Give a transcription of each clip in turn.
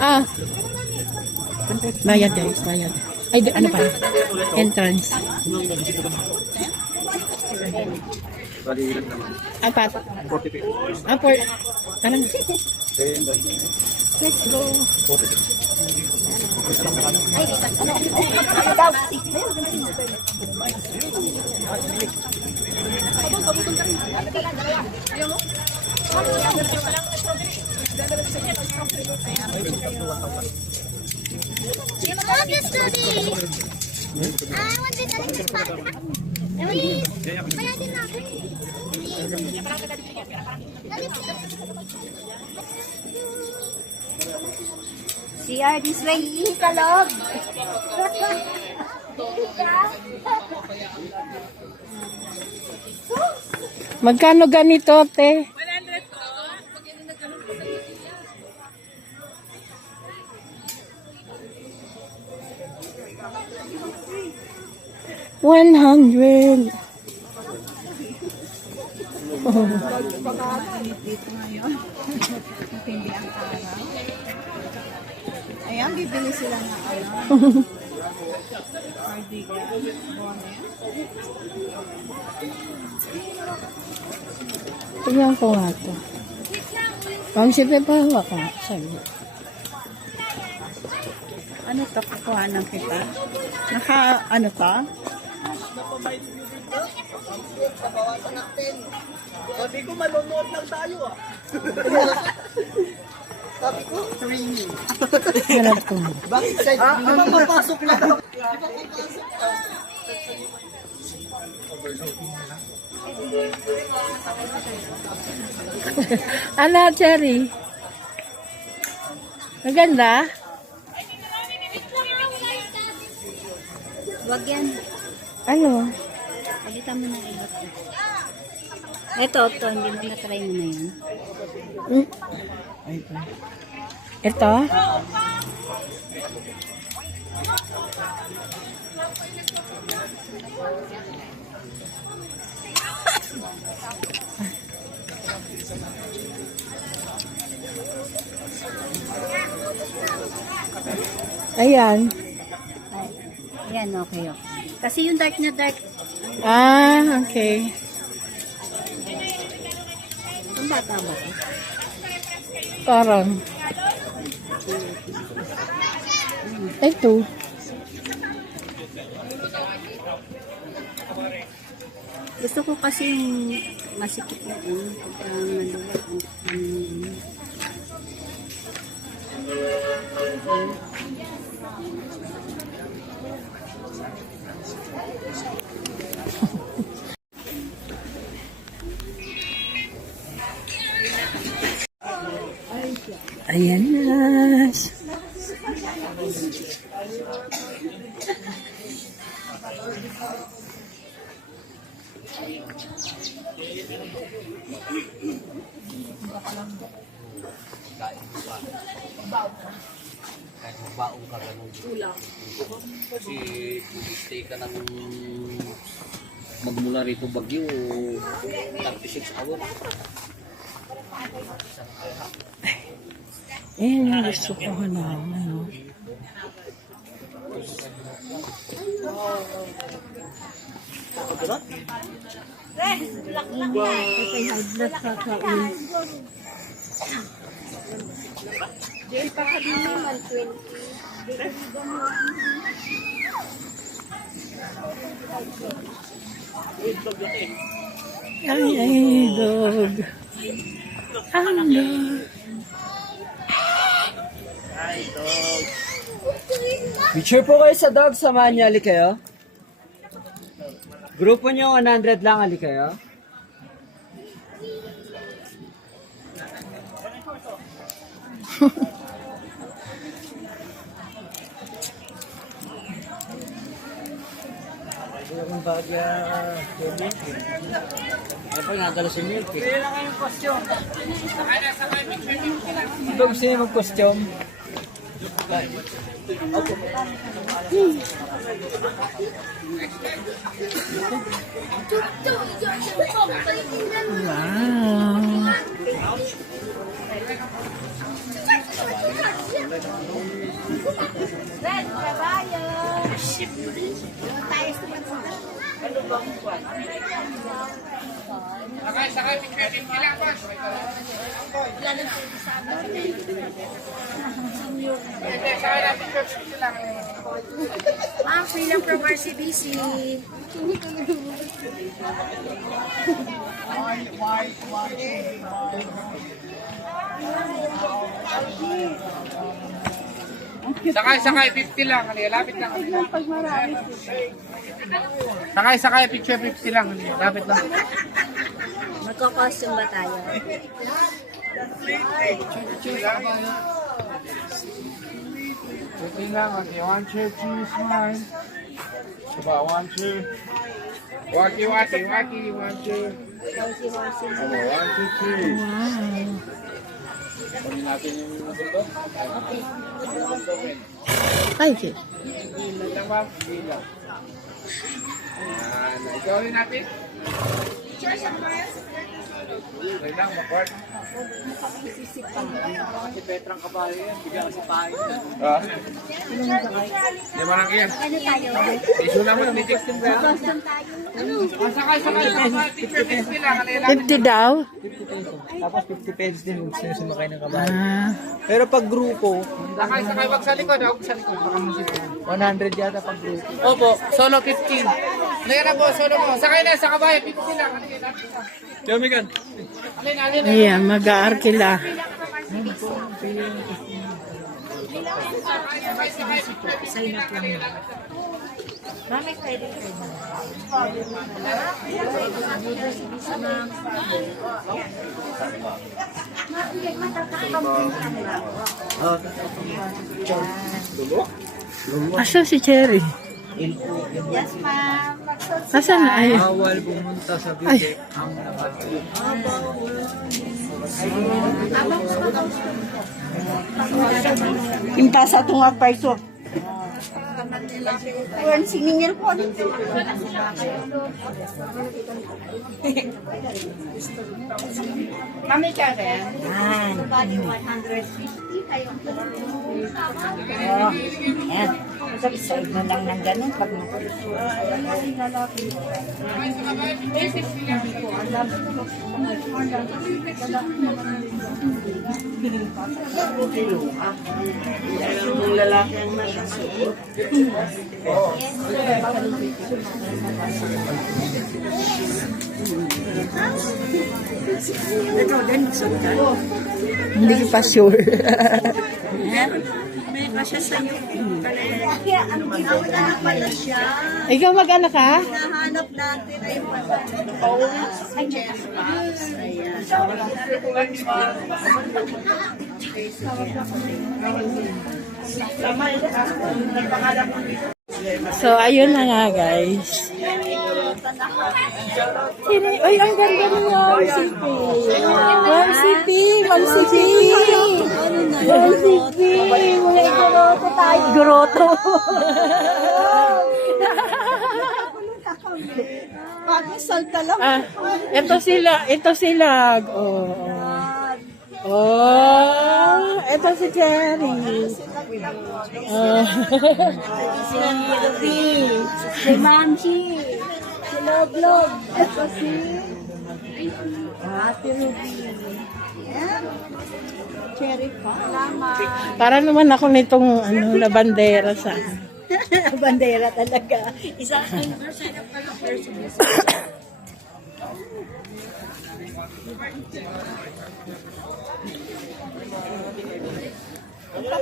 Ah. Bayad guys, bayad. Ay, ano pa? Entrance. Apat. Ah, for... Anong? Let's go. I want this today. I want this please. Kaya din natin. CR this way, ihikalog. Magkano ganito, te? 100. Dito ngayon. Hindi ang araw. Ayan, bibili sila ng cardigan. Bonnet. Tingnan ko nga ito. Pang sipe pa hawak ka. Sabi. Ano to? Kukuhanan kita? Naka, ano to? Sabi ko, malunod lang tayo ah. Sabi ko, training. Hanap ko. Bakit side? Di ba papasok lang? Ano, Cherry? Maganda? Wag yan. Ano? Palitan mo ng iba. Ito, hindi mo na-try mo na yan. Hmm? Ito? Ayan. Ayan, okay. Kasi yung dark na dark, Ah, okay. yung bata ba? Parang. Ito. Gusto ko kasi yung masikip na yun. Pagka maluwag. Ayan na. Kahit mabaong ka ganun. Kasi stay ka ng magmula rito Bagyo 36 hours. Ayan yung gusto ko halaman, no? Ay, dog. Ang dog. Picture po kayo sa dog, samahan niyo, alik kayo. Grupo niyo, 100 lang, alik kayo. Yung bagya, ay pa nadala si Milky. Pili lang kayong costume. Ito gusto niyo mag-costume. Wow. Ma'am, free lang from RCBC. Sakay, 50 lang. Lapit lang. Sakay, picture 50 lang. Lapit lang. Magko-costume ba tayo? Okay lang. Okay, 1, 2, 3, smile. Diba, 1, 2. Waki, 1, 2. 1, 2. 1, 2, 3. Kunin natin yung nabulto. Ay, okay. Lang ba? Bilang. Yan. Ikaw rin natin. Okay lang, makward. Si Petrang Kabayo yan, bigyan ka sa pahay. Lima lang yan. Ano tayo? Iso naman, titik din ba? Costume tayo. Sakay. Picture 50 lang. 50 daw? 50 pesos. Tapos 50 pesos din kung sino sumakay ng kabayo. Ah. Pero pag grupo, Sakay, wag sa likod. Huwag sa likod. Baka musito. 100 yata pag grupo. Opo, solo 15. Halika na po, solo mo. Sakay na sa kabayo, 50 lang. Halika na. Kamigan. Alin. Ayan, mag-aarkila. Mami, pwede. Asan si Cherry? Yes, ma'am. Asan? Ay, Bawal pumunta sa bitik ang nakatulog. Impasa itong apaiso. Kuwan, siningil ko. Mami, Karen. Bali 150 kayo. Yan. Sabi na lang ng ganun pag yung lalaki ang nasuot. Ikaw din, magsot ka. hindi ko pa sure. May kasya sa'yo. Kaya ang ginawa pala siya. Ikaw mag-anak ka? Nahanap natin ay si Jess Pass. Ayan. So, ayun na nga, guys. Ay, ang ganda ng Mom City. Mom City. Mga igoroto tayo. Igoroto. Pag-isal talaga. Ah, ito sila. Ito si Cherry. Si Ruby. Si Mamsi. Si Loglog. Ito si Ate Ruby. Yan. Cherry pa. Salamat. Para naman ako nitong na bandera sa... bandera talaga. Isa ang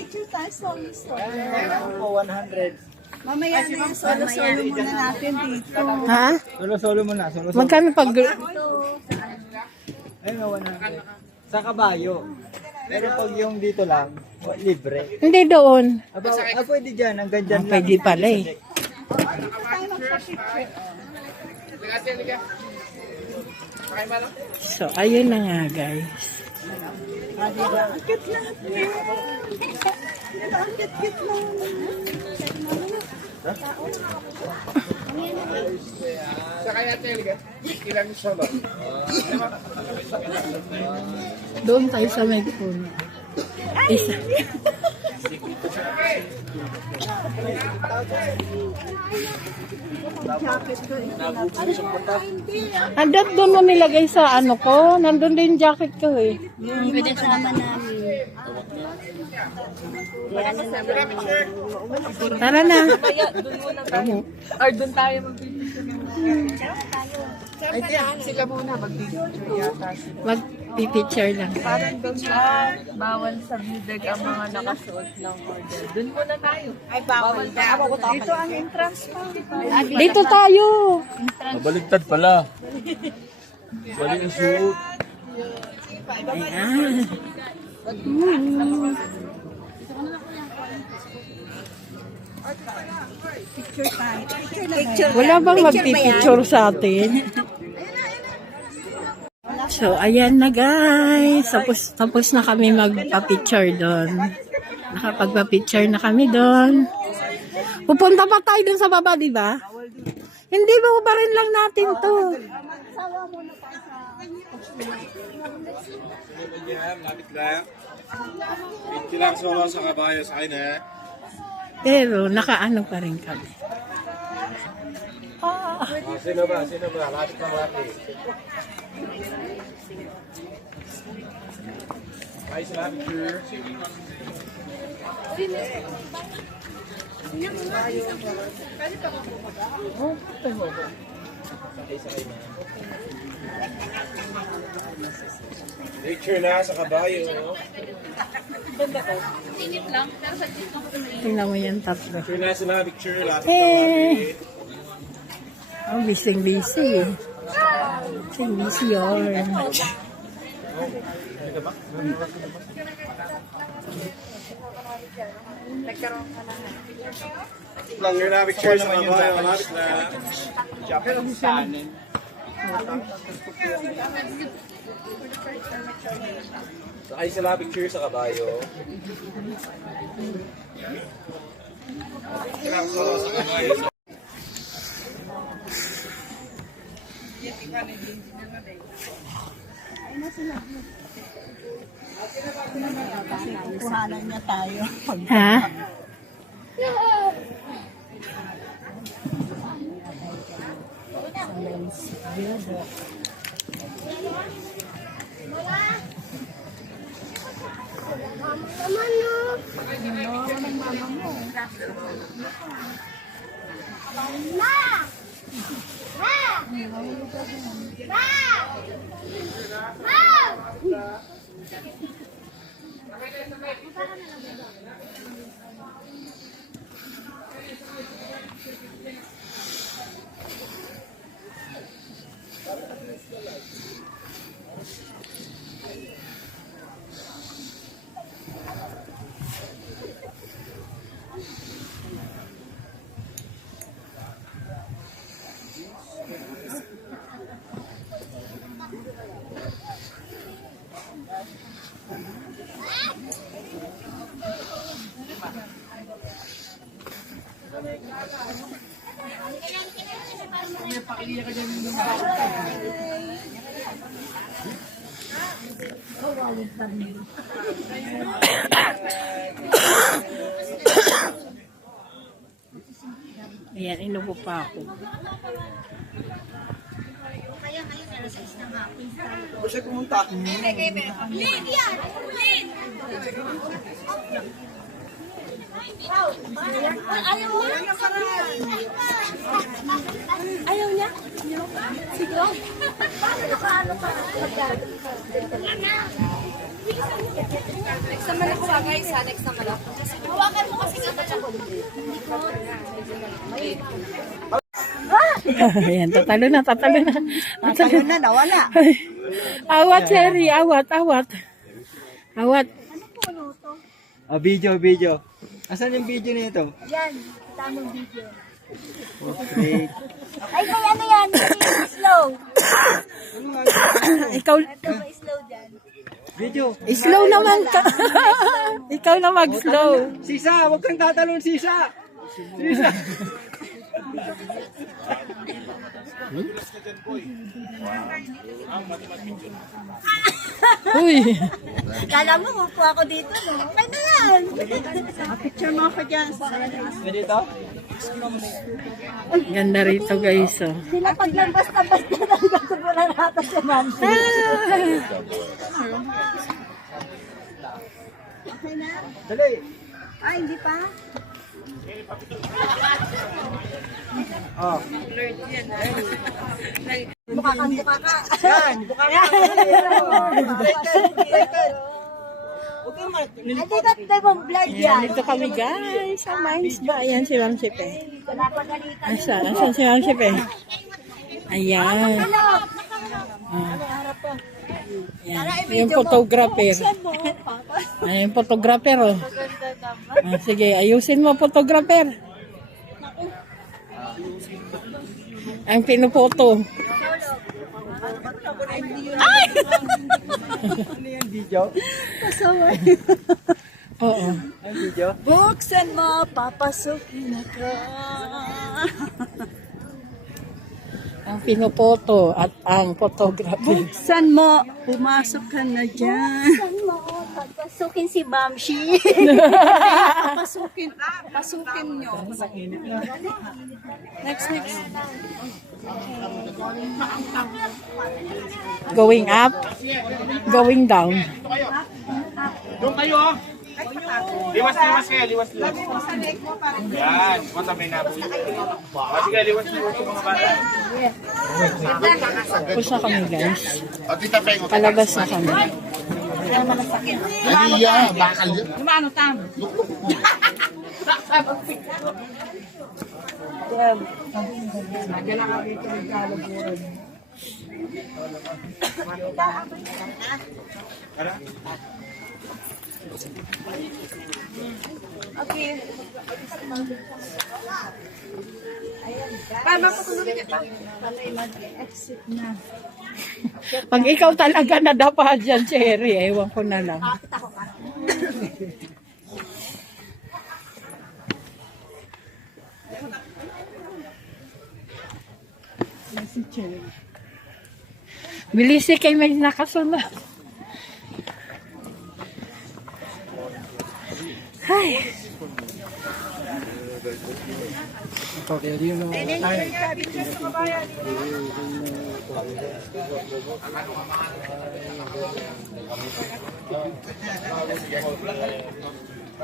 Picture tayo, sorry. Po 100. Mamaya na yung solo-solo muna natin dito. Ha? Solo-solo mo na. Solo-solo. Magkano pag... Ayun nga, 100. Sa kabayo. Pero pag yung dito lang, libre. Hindi doon. Pwede dyan. Hanggang dyan lang. Pwede pala eh. So, ayun na nga, guys. Akit lahat niya. Akit-kit lang. Sakay natin, halika. Ilan solo? Doon tayo sa may puno. Isa. Andun doon mo nilagay sa ano ko. Nandun din jacket ko eh. Yung pinasama namin. Kaya na naman. Tara na. Or doon tayo sila muna mag-picture yata. Mag-picture lang. Parang doon bawal sa bidag ang mga nakasuot ng model. Doon muna tayo. Ay, bawal na. Dito ang entrance pa. Dito tayo. Mabaligtad pala. Bali ang suot. Ayan. Wala bang magpipicture sa atin? So, ayan na guys. Tapos na kami magpa-picture doon. Nakapagpa-picture na kami doon. Pupunta pa tayo doon sa baba, di ba? Hindi ba pa rin lang natin to? Lapit lang. Hindi lang solo sa kabayo sa akin eh. Pero nakaano pa rin kami. Sino ba? Lapit lang lapit. Ay, salamat sir. Picture na sa kabayo. Tingnan mo yan tatlo. Picture na sila, picture. Lapit lang Eh, lapit. oh, busy. Busy yun. Lang yun na picture sa kabayo. Lapit na. Ay, sila picture sa kabayo. Kailangan solo sa kabayo. Kuhanan niya tayo. Ha? Ayan, inubo pa ako. Gusto pumunta. Ayaw niya? Sige. Next naman ako guys ha, next naman ako. Hawakan mo kasi nga siya ko. Ayan, tatalo na. Tayo na, nawala. Awat, Sherry. Awat. Video. Asan yung video nito? Yan, tamang video. Okay. Ay, kaya ano yan? Slow. Ikaw, Ito ba slow dyan? Video. slow naman ka. Ikaw na mag-slow. Sisa, huwag kang tatalon, Sisa. Uy, Kala mo, upo ako dito, no? Okay na yan. Dito? ganda rito guys. Oh. Sila paglabas-labas na lang gusto mo lang natin sa mansi. Dali. Ay, hindi pa? Oh. Mukha kang mukha ka. Yan, buka na. Hindi ka tayo blood yan. Dito kami guys sa Mines ba? Ayan si Ma'am Sipe. Pinapagalitan. Asan si Ma'am Sipe? Ayan. Ah. Ayan. Yung photographer. Ayan yung photographer oh. Ah, sige, ayusin mo photographer. Ang pinupoto. Ano yung video? Oo. Ang video? Buksan mo, papasukin ako. Ang pinupoto at ang photographer. Buksan mo, pumasok ka na dyan. Buksan mo, papasukin si Bamshi. Pasukin nyo. Next. Going up, going down. Doon kayo, oh. Liwas kayo, liwas. Yan, matabay na po. Sige, liwas yung mga bata. Tapos na kami guys. Palabas na kami. Pag ikaw talaga nadapa dyan, Cherry, ewan ko na lang. Bilisi kay may nakasunod. Ay.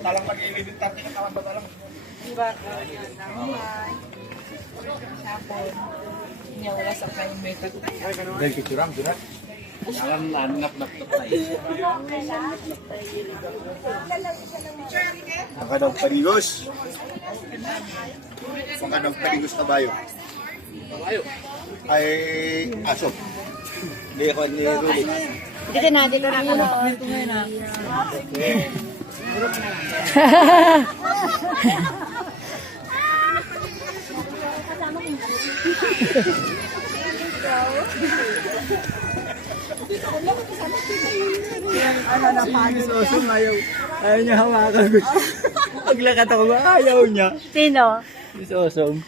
Talang pag-iibig tayo katawan ba talang? Niya wala sa kanyang makeup. Dahil kituram, doon na. Alam na, nap-nap tayo. Makadang paligos. Makadang paligos kabayo. Ay aso. Hindi ako ni Rudy. Dito na muna. Si Osum ayaw niya hawakan. Paglakad ako, ayaw niya. Sino? Si Osum.